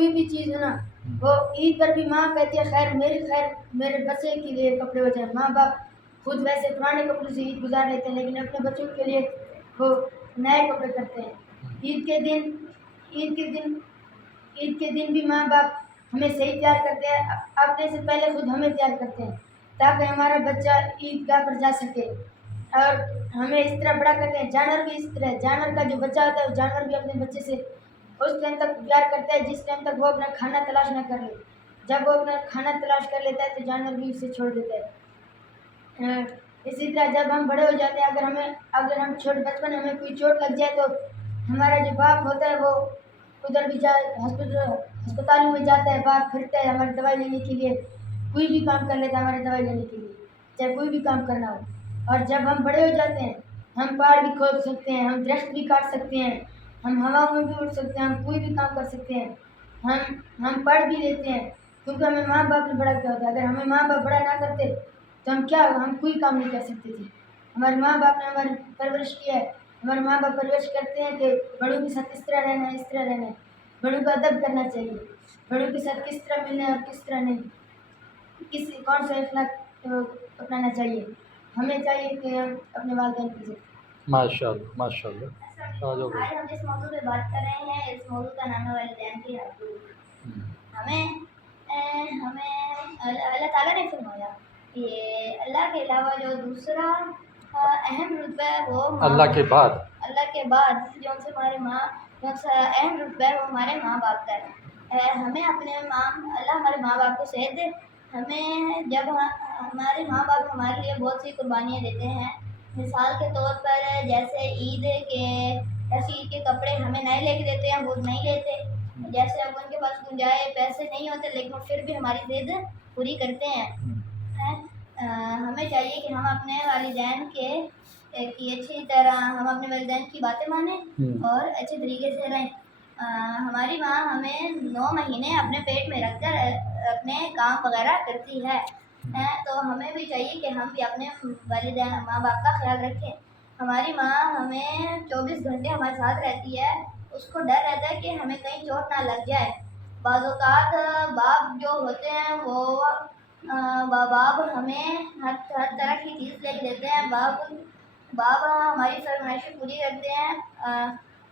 کوئی بھی چیز ہو نا، وہ عید پر بھی ماں کہتی ہے خیر میرے بچے کے لیے کپڑے ہو جائیں. ماں باپ خود ویسے پرانے کپڑے سے عید گزار لیتے ہیں، لیکن اپنے بچوں کے لیے وہ نئے کپڑے کرتے ہیں. عید کے دن عید کے دن عید کے دن بھی ماں باپ ہمیں صحیح تیار کرتے ہیں، اپنے سے پہلے خود ہمیں تیار کرتے ہیں تاکہ ہمارا بچہ عید گاہ پر جا سکے. اور ہمیں اس طرح بڑا کرتے ہیں. جانور بھی اس طرح، جانور کا جو بچہ ہوتا ہے وہ جانور بھی اپنے بچے سے اس ٹائم تک پیار کرتا ہے جس ٹائم تک وہ اپنا کھانا تلاش نہ کر لے. جب وہ اپنا کھانا تلاش کر لیتا ہے تو جانور بھی اسے چھوڑ دیتا ہے. اسی طرح جب ہم بڑے ہو جاتے ہیں، اگر ہم چھوٹے بچپن میں ہمیں کوئی چوٹ لگ جائے تو ہمارا جو باپ ہوتا ہے وہ ادھر بھی ہسپتالوں میں جاتا ہے، باپ پھرتا ہے ہماری دوائی لینے کے لیے، کوئی بھی کام کر لیتا ہے ہماری دوائی لینے کے لیے، چاہے کوئی بھی کام کرنا ہو. اور جب ہم بڑے ہو جاتے ہیں ہم پہاڑ بھی کھود سکتے ہیں، ہم درخت بھی کاٹ سکتے ہیں، ہم ہواؤں میں بھی اڑ سکتے ہیں، ہم کوئی بھی کام کر سکتے ہیں. ہم پڑھ بھی لیتے ہیں کیونکہ ہمیں ماں باپ نے بڑا کیا ہوتا ہے. اگر ہمیں ماں باپ بڑا نہ کرتے تو ہم کوئی کام نہیں کر سکتے تھے. ہمارے ماں باپ نے ہماری پرورش کی ہے. ہمارے ماں باپ پرورش کرتے ہیں کہ بڑوں کے ساتھ اس طرح رہنا ہے، اس طرح رہنا ہے، بڑوں کا ادب کرنا چاہیے، بڑوں کے ساتھ کس طرح ملنا ہے اور کس طرح نہیں، کون سا اخلاق اپنانا چاہیے. ہمیں چاہیے کہ ہم اپنے والدین کی عزت. ماشاء اللہ ماشاء اللہ. آج ہم جس موضوع پہ بات کر رہے ہیں اس موضوع کا نام ہے والدین کی حقوق. ہمیں اللہ تعالیٰ نے فرمایا کہ اللہ کے علاوہ جو دوسرا اہم رتبہ ہے وہ اللہ کے بعد جو سے ہمارے اہم رتبہ ہے وہ ہمارے ماں باپ کا ہے. ہمیں اللہ ہمارے ماں باپ کو صحت دے. ہمیں جب ہمارے ماں باپ ہمارے لیے بہت سی قربانیاں دیتے ہیں، مثال کے طور پر جیسے عید کے کپڑے ہمیں نئے لے کے دیتے ہیں، وہ نہیں لیتے. جیسے اب ان کے پاس گنجائش پیسے نہیں ہوتے لیکن وہ پھر بھی ہماری ضد پوری کرتے ہیں. ہمیں چاہیے کہ ہم اپنے والدین کی اچھی طرح ہم اپنے والدین کی باتیں مانیں اور اچھے طریقے سے رہیں. ہماری ماں ہمیں 9 مہینے اپنے پیٹ میں رکھ کر اپنے کام وغیرہ کرتی ہے، تو ہمیں بھی چاہیے کہ ہم بھی اپنے والدین ماں باپ کا خیال رکھیں. ہماری ماں ہمیں 24 گھنٹے ہمارے ساتھ رہتی ہے، اس کو ڈر رہتا ہے کہ ہمیں کہیں چوٹ نہ لگ جائے. بعض اوقات باپ جو ہوتے ہیں وہ باپ ہمیں ہر طرح کی چیز لے کے دیتے ہیں. باپ ہماری فرمائشیں پوری کرتے ہیں،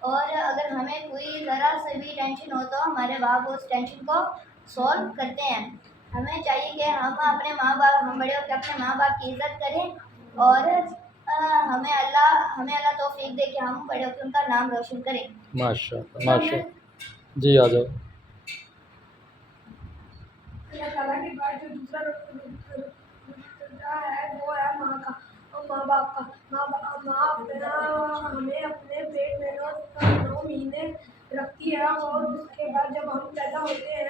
اور اگر ہمیں کوئی ذرا سے بھی ٹینشن ہو تو ہمارے باپ اس ٹینشن کو سولو کرتے ہیں. ہمیں چاہیے کہ ہم بڑے ہو کے اپنے ماں باپ کی عزت کریں اور ہمیں اللہ توفیق دے کہ ہم بڑے ہو کے ان کا نام روشن کریں. ماشاء اللہ ماشاء اللہ. جی آ جاؤ. اللہ تعالیٰ کے بعد جو دوسرا ہے وہ ہے ماں کا اور ماں باپ کا. ماں ہمیں اپنے پیٹ میں 9 مہینے رکھتی ہے اور اس کے بعد جب ہم پیدا ہوتے ہیں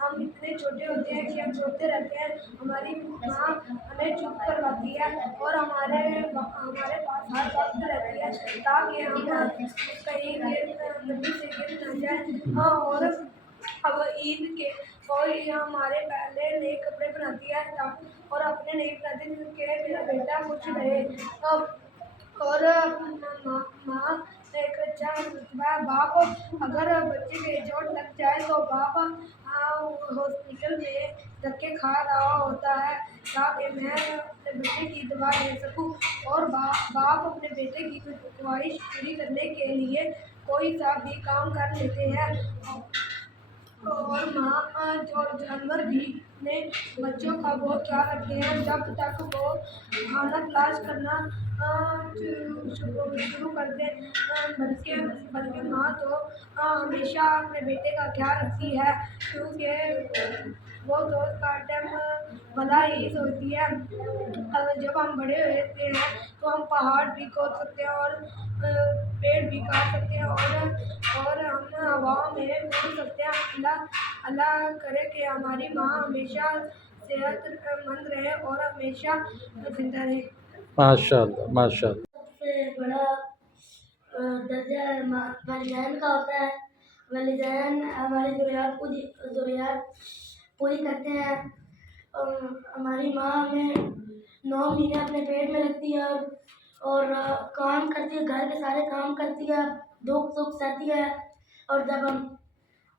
ہم اتنے چھوٹے ہوتے ہیں کہ ہم روتے رہتے ہیں. ہماری ماں ہمیں چپ کرواتی ہے اور ہمارے پاس ہر وقت رہتی ہے تاکہ ہم کہیں گندی سے گر نہ جائیں. اور اب عید کے اور ہمارے پہلے نئے کپڑے بناتی ہے اور اپنے نہیں بناتے کہ میرا بیٹا خوش رہے. اور ماں ایک اچھا رتبہ. باپ اگر بچے کے چوٹ لگ جائے تو باپ ہاسپٹل میں دھکے کھا رہا ہوتا ہے تاکہ میں اپنے بیٹے کی دوا لے سکوں. اور باپ اپنے بیٹے کی خواہش پوری کرنے کے لیے کوئی سا بھی کام کر لیتے ہیں. اور ماں جو جانور بھی اپنے بچوں کا بہت خیال رکھتے ہیں جب تک وہ کھانا تلاش کرنا شروع کر دیں. بلکہ ماں تو ہمیشہ اپنے بیٹے کا خیال رکھتی ہے کیونکہ وہ تو کا ٹائم بھلا ہی سوچتی ہے. جب ہم بڑے ہوتے ہیں تو ہم پہاڑ بھی کھود سکتے ہیں اور پیڑ بھی کاٹ سکتے ہیں اور ہم ہواؤں میں اڑ سکتے ہیں. اللہ کرے کہ ہماری ماں ہمیشہ صحت مند رہے اور ہمیشہ زندہ رہے. ماشاء اللہ ماشاء اللہ. سب سے بڑا درجہ والدین کا ہوتا ہے. والدین ہماری ضروریات پوری کرتے ہیں. ہماری ماں ہمیں 9 مہینے اپنے پیٹ میں رکھتی ہے اور کام کرتی ہے، گھر کے سارے کام کرتی ہے، دکھ سکھ سہتی ہے. اور جب ہم